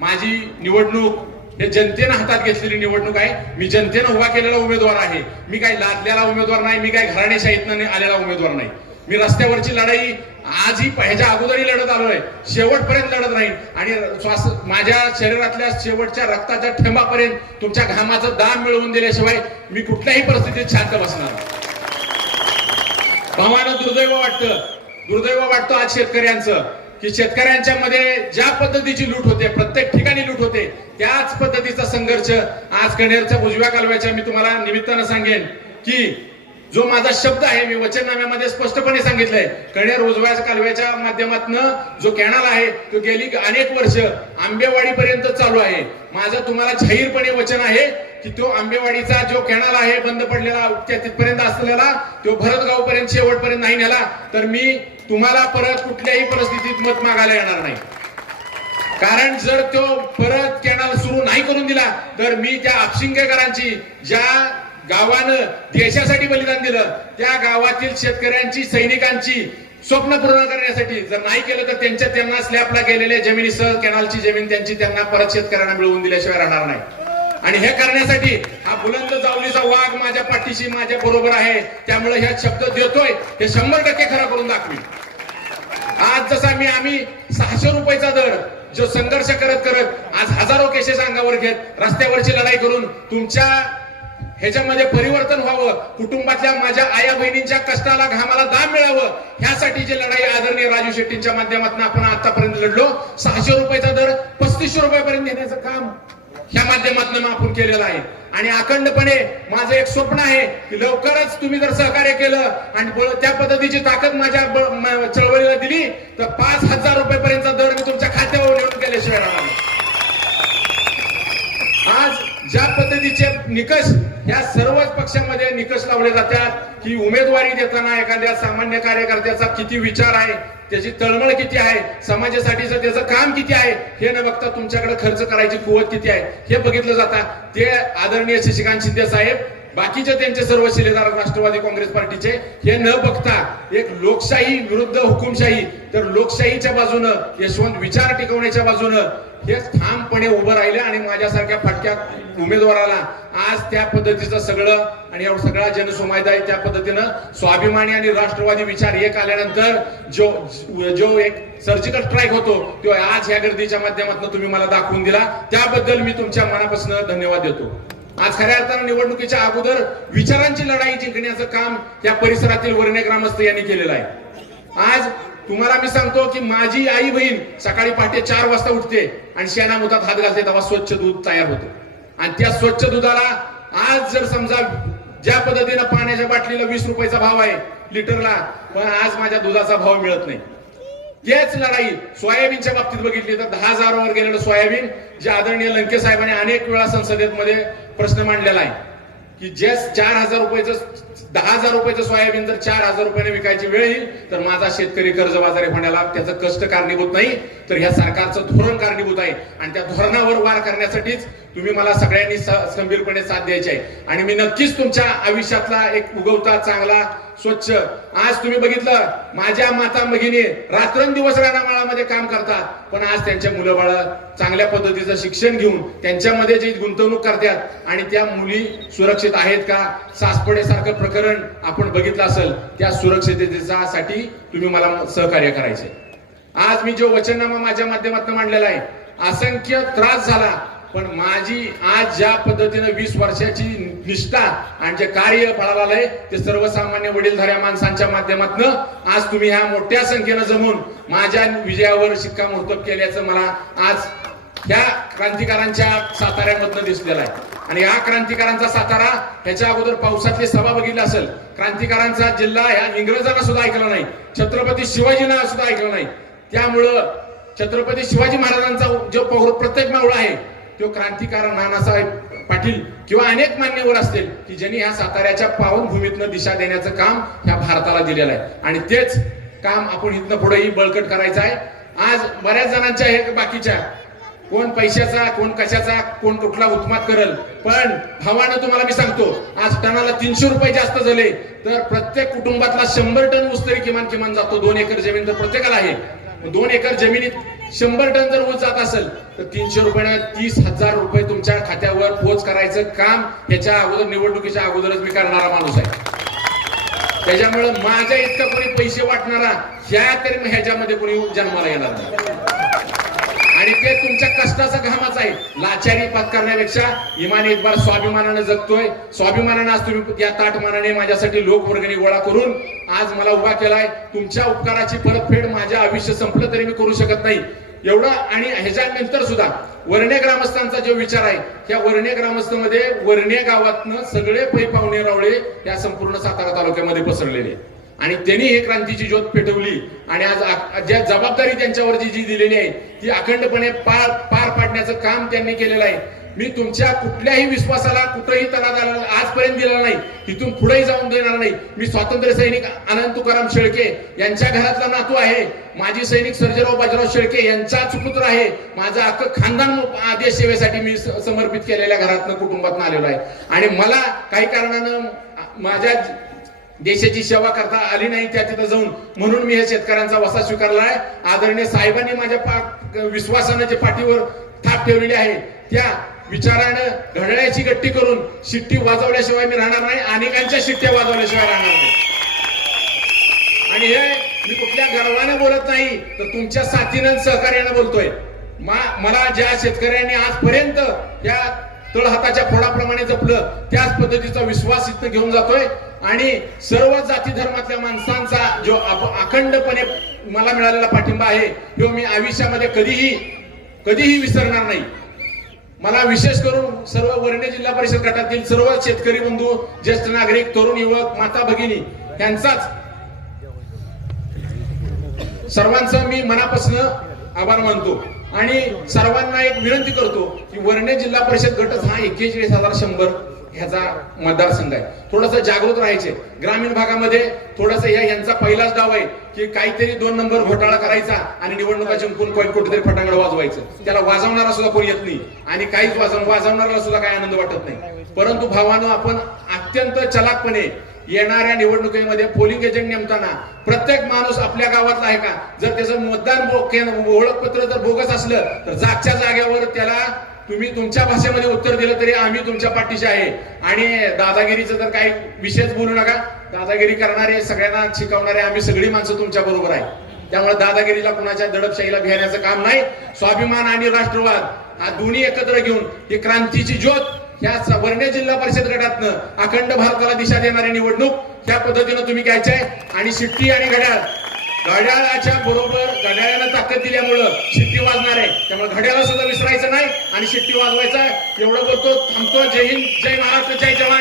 माझी निवडणूक हे जनतेनं हातात घेतलेली निवडणूक आहे. मी जनतेनं उभा केलेला उमेदवार आहे. मी काही लादलेला उमेदवार नाही. मी काही घराणेशाहीतनं आलेला उमेदवार नाही. मी रस्त्यावरची लढाई आजही ह्याच्या अगोदरही लढत आलोय, शेवटपर्यंत लढत राहील आणि माझ्या शरीरातल्या शेवटच्या रक्ताच्या थेंबापर्यंत तुमच्या घामाचं दाम मिळवून दिल्याशिवाय मी कुठल्याही परिस्थितीत शांत बसणार. भावानं दुर्दैव वाटतं आज शेतकऱ्यांचं, की शेतकऱ्यांच्या मध्ये ज्या पद्धतीची लूट होते, प्रत्येक ठिकाणी लूट होते, त्याच पद्धतीचा संघर्ष आज कणेरच्या उजव्या कालव्याच्या मी तुम्हाला निमित्तानं सांगेन की जो माझा शब्द आहे, मी वचननाम्यामध्ये स्पष्टपणे सांगितलंय, कणेर उजव्या कालव्याच्या माध्यमातून जो कॅनल आहे तो गेली अनेक वर्ष आंबेवाडीपर्यंत चालू आहे. माझं तुम्हाला जाहीरपणे वचन आहे की तो आंबेवाडीचा जो कॅनल आहे बंद पडलेला तिथपर्यंत असलेला तो भरतगाव पर्यंत शेवटपर्यंत नाही नेला तर मी तुम्हाला परत कुठल्याही परिस्थितीत मत मागायला येणार नाही. कारण जर तो परत कॅनल सुरू नाही करून दिला तर मी त्या आपशिंगेकरांची, ज्या गावानं देशासाठी बलिदान दिलं, त्या गावातील शेतकऱ्यांची, सैनिकांची स्वप्न पूर्ण करण्यासाठी जर नाही केलं तर त्यांना स्लॅबला गेलेल्या जमिनीसह कॅनलची जमीन त्यांना परत शेतकऱ्यांना मिळवून दिल्याशिवाय राहणार नाही. आणि हे करण्यासाठी हा बुलंद जावलीचा वाघ माझ्या पाठीशी, माझ्या बरोबर आहे. त्यामुळे हे शब्द देतोय हे 100% खरं करून दाखवी. आज जसा आम्ही 600 रुपयाचा दर जो संघर्ष करत आज हजारो केसेस अंगावर घेत रस्त्यावरची लढाई करून तुमच्या ह्याच्यामध्ये परिवर्तन व्हावं, कुटुंबातल्या माझ्या आया बहिणींच्या कष्टाला, घामाला दाम मिळावं, ह्यासाठी जी लढाई आदरणीय राजू शेट्टींच्या माध्यमातून आपण आतापर्यंत लढलो, 600 रुपयाचा दर 3500 रुपयापर्यंत नेण्याचं काम ह्या माध्यमातून आपण केलेलं आहे. आणि अखंडपणे माझं एक स्वप्न आहे की लवकरच तुम्ही जर सहकार्य केलं आणि त्या पद्धतीची ताकद माझ्या चळवळीला दिली तर 5000 रुपयापर्यंतचा दर मी तुमच्या खात्यावर निवडून केल्याशिवाय राहणार नाही. आज ज्या पद्धतीचे निकष या सर्वच पक्षांमध्ये निकष लावले जातात की उमेदवारी देताना एखाद्या सामान्य कार्यकर्त्याचा किती विचार आहे, त्याची तळमळ किती आहे, समाजासाठीचं त्याचं काम किती आहे, हे न बघता तुमच्याकडे खर्च करायची कुवत किती आहे हे बघितलं जातं. ते आदरणीय शशिकांत शिंदे साहेब, बाकीचे त्यांचे सर्व शिलेदार राष्ट्रवादी काँग्रेस पार्टीचे हे न बघता एक लोकशाही विरुद्ध हुकुमशाही तर लोकशाहीच्या बाजूनं, यशवंत विचार टिकवण्याच्या बाजूनं हे ठामपणे उभं राहिले आणि माझ्यासारख्या फाटक्या उमेदवाराला आज त्या पद्धतीचं सगळं आणि सगळा जनसमुदाय त्या पद्धतीनं स्वाभिमानी आणि राष्ट्रवादी विचार एक आल्यानंतर जो एक सर्जिकल स्ट्राईक होतो तो आज ह्या गर्दीच्या माध्यमातून तुम्ही मला दाखवून दिला, त्याबद्दल मी तुमच्या मनापासून धन्यवाद देतो. आज खऱ्या अर्थानं निवडणुकीच्या अगोदर विचारांची लढाई जिंकण्याचं काम या परिसरातील वर्णे ग्रामस्थ यांनी केलेलं आहे. आज तुम्हाला मी सांगतो की माझी आई बहीण सकाळी पहाटे 4 वाजता उठते आणि शेणामुतात हात घालते, तेव्हा स्वच्छ दूध तयार होतं. आणि त्या स्वच्छ दुधाला आज जर समजा ज्या पद्धतीनं पाण्याच्या बाटलीला 20 रुपयाचा भाव आहे लिटरला, पण आज माझ्या दुधाचा भाव मिळत नाही. तेच लढाई सोयाबीनच्या बाबतीत बघितली तर 10,000 वर गेलेलं सोयाबीन, जे आदरणीय लंके साहेबांनी अनेक वेळा संसदेमध्ये प्रश्न मांडलेला आहे की जे 4,000 रुपयाचं 10,000 रुपयाचं सोयाबीन जर 4,000 रुपयाने विकायची वेळ येईल तर माझा शेतकरी कर्जबाजारी होण्याला त्याचं कष्ट कारणीभूत नाही तर ह्या सरकारचं धोरण कारणीभूत आहे. आणि त्या धोरणावर वार करण्यासाठीच तुम्ही मला सगळ्यांनी खंबीरपणे साथ द्यायची आहे. आणि मी नक्कीच तुमच्या आयुष्यातला एक उगवता चांगला स्वच्छ, आज तुम्ही बघितलं माझ्या माता भगिनी रात्रंदिवस रानामाळामध्ये काम करतात, पण आज त्यांच्या मुलं बाळ चांगल्या पद्धतीचं शिक्षण घेऊन त्यांच्यामध्ये जी गुंतवणूक करतात आणि त्या मुली सुरक्षित आहेत का, सासपडे सारखं प्रकरण आपण बघितलं असेल, त्या सुरक्षिततेसाठी तुम्ही मला सहकार्य करायचे. आज मी जो वचननामा माझ्या माध्यमातून मांडलेला आहे, असंख्य त्रास झाला, पण माझी आज ज्या पद्धतीने 20 वर्षाची निष्ठा आणि जे कार्य फळाला आलंय ते सर्वसामान्य वडीलधाऱ्या माणसांच्या माध्यमातून आज तुम्ही ह्या मोठ्या संख्येनं जमून माझ्या विजयावर शिक्कामोर्तब केल्याचं मला आज ह्या क्रांतिकारांच्या साताऱ्यामधनं दिसलेला आहे. आणि ह्या क्रांतिकारांचा सातारा, ह्याच्या अगोदर पावसातली सभा बघितली असेल, क्रांतिकारांचा जिल्हा ह्या इंग्रजांना सुद्धा ऐकलं नाही, छत्रपती शिवाजींना सुद्धा ऐकलं नाही. त्यामुळं छत्रपती शिवाजी महाराजांचा जो प्रत्येक मावळा आहे तो क्रांतिकार नानासाहेब पाटील किंवा अनेक मान्यवर असतील की ज्यांनी ह्या साताऱ्याच्या पावनभूमीतनं दिशा देण्याचं काम ह्या भारताला दिलेलं आहे. आणि तेच काम आपण इथनं पुढेही बळकट करायचं आहे. आज बऱ्याच जणांच्या हे बाकीच्या कोण पैशाचा, कोण कशाचा, कोण कुठला उत्मात करल, पण भावानं तुम्हाला मी सांगतो आज टनाला 300 रुपये जास्त झाले तर प्रत्येक कुटुंबातला 100 टन ऊस तरी किमान जातो. 2 एकर जमीन तर प्रत्येकाला आहे. 2 एकर जमिनीत 100 टन जर ऊस जात असेल तर 300 रुपयाने 30,000 रुपये तुमच्या खात्यावर पोच करायचं काम ह्याच्या अगोदर, निवडणुकीच्या अगोदरच मी करणारा माणूस आहे. त्याच्यामुळे माझ्या इतका कोणी पैसे वाटणारा ह्याच्यामध्ये कोणी जन्माला येणार नाही. आणि ते तुमच्या कष्टाचा घामाच आहे. लाचारी पत्करण्यापेक्षा इमानी एक बार स्वाभिमानाने जगतोय. स्वाभिमानाने आज तुम्ही या ताटमानाने माझ्यासाठी लोकवर्गणी गोळा करून आज मला उभा केलाय. तुमच्या उपकाराची परतफेड माझ्या आयुष्य संपलं तरी मी करू शकत नाही एवढं. आणि ह्याच्यानंतर सुद्धा वर्णे ग्रामस्थांचा जो विचार आहे, त्या वर्णे ग्रामस्थमध्ये वर्णे गावातनं सगळे पै पाहुणे रावळे या संपूर्ण सातारा तालुक्यामध्ये पसरलेले आणि त्यांनी हे क्रांतीची ज्योत पेटवली. आणि आज ज्या जबाबदारी त्यांच्यावरची जी दिलेली आहे ती अखंडपणे पार पाडण्याचं काम त्यांनी केलेलं आहे. मी तुमच्या कुठल्याही विश्वासाला कुठेही तडा आजपर्यंत दिला नाही, तिथून पुढेही जाऊन देणार नाही. मी स्वातंत्र्य सैनिक अनंत तुकाराम शेळके यांच्या घरातला नातू आहे. माजी सैनिक सर्जेराव बाजीराव शेळके यांचा सुपुत्र आहे. माझं अख्खं खानदान देश सेवेसाठी मी समर्पित केलेल्या घरातनं कुटुंबातून आलेलो आहे. आणि मला काही कारणानं माझ्या देशाची सेवा करता आली नाही त्या तिथं जाऊन, म्हणून मी हे शेतकऱ्यांचा वसा स्वीकारला आहे. आदरणीय साहेबांनी माझ्या विश्वासाने जे पाठीवर थाप ठेवलेली आहे त्या विचारानं घड्याळाची गट्टी करून शिट्टी वाजवल्याशिवाय मी राहणार नाही. अनेकांच्या शिट्ट्या वाजवल्याशिवाय राहणार नाही. आणि हे मी कुठल्या गर्वाने बोलत नाही, तर तुमच्या साथीनं सहकार्याने बोलतोय. मला ज्या शेतकऱ्यांनी आजपर्यंत या तळहाताच्या फोडाप्रमाणे जपलं त्याच पद्धतीचा विश्वास इथं घेऊन जातोय. आणि सर्व जाती धर्मातल्या माणसांचा जो अखंडपणे मला मिळालेला पाठिंबा आहे तो मी आयुष्यामध्ये कधीही विसरणार नाही. मला विशेष करून सर्व वर्णे जिल्हा परिषद गटातील सर्व शेतकरी बंधू, ज्येष्ठ नागरिक, तरुण युवक, माता भगिनी यांचाच सर्वांचं मी मनापासून आभार मानतो. आणि सर्वांना एक विनंती करतो की वर्णे जिल्हा परिषद गट हा 41,100 ह्याचा मतदारसंघ आहे. थोडंसं जागृत राहायचे. ग्रामीण भागामध्ये थोडंसं यांचा पहिलाच डाव आहे की काहीतरी 2 नंबर घोटाळा करायचा आणि निवडणुका जिंकून कुठेतरी फटांगड वाजवायचं. त्याला वाजवणारा सुद्धा कोणी येत नाही आणि काहीच वाजवणारा सुद्धा काही आनंद वाटत नाही. परंतु भावानं आपण अत्यंत चलाकपणे येणाऱ्या निवडणुकीमध्ये पोलिंग एजंट नेमताना प्रत्येक माणूस आपल्या गावातला आहे का, जर त्याचं मतदान ओळखपत्र जर बोगस असलं तर जागच्या जाग्यावर त्याला तुम्ही तुमच्या भाषेमध्ये उत्तर दिलं तरी आम्ही तुमच्या पाठीशी आहे. आणि दादागिरीचं तर काही विषयच बोलू नका. दादागिरी करणारे, सगळ्यांना शिकवणारे आम्ही सगळी माणसं तुमच्या बरोबर आहे. त्यामुळे दादागिरीला कुणाच्या दडपशाहीला भिण्याचं काम नाही. स्वाभिमान आणि राष्ट्रवाद हा दोन्ही एकत्र घेऊन ही क्रांतीची ज्योत ह्या वर्णे जिल्हा परिषद गटातनं अखंड भारताला दिशा देणारी निवडणूक त्या पद्धतीनं तुम्ही घ्यायचंय. आणि शिट्टी आणि घड्याळाच्या बरोबर घड्याळाला ताकद दिल्यामुळं शिट्टी वाजणार आहे. त्यामुळे घड्याळा सुद्धा विसरायचं नाही आणि शिट्टी वाजवायचं. एवढं बोलतो, थांबतो. जय हिंद, जय महाराष्ट्र, जय जवान.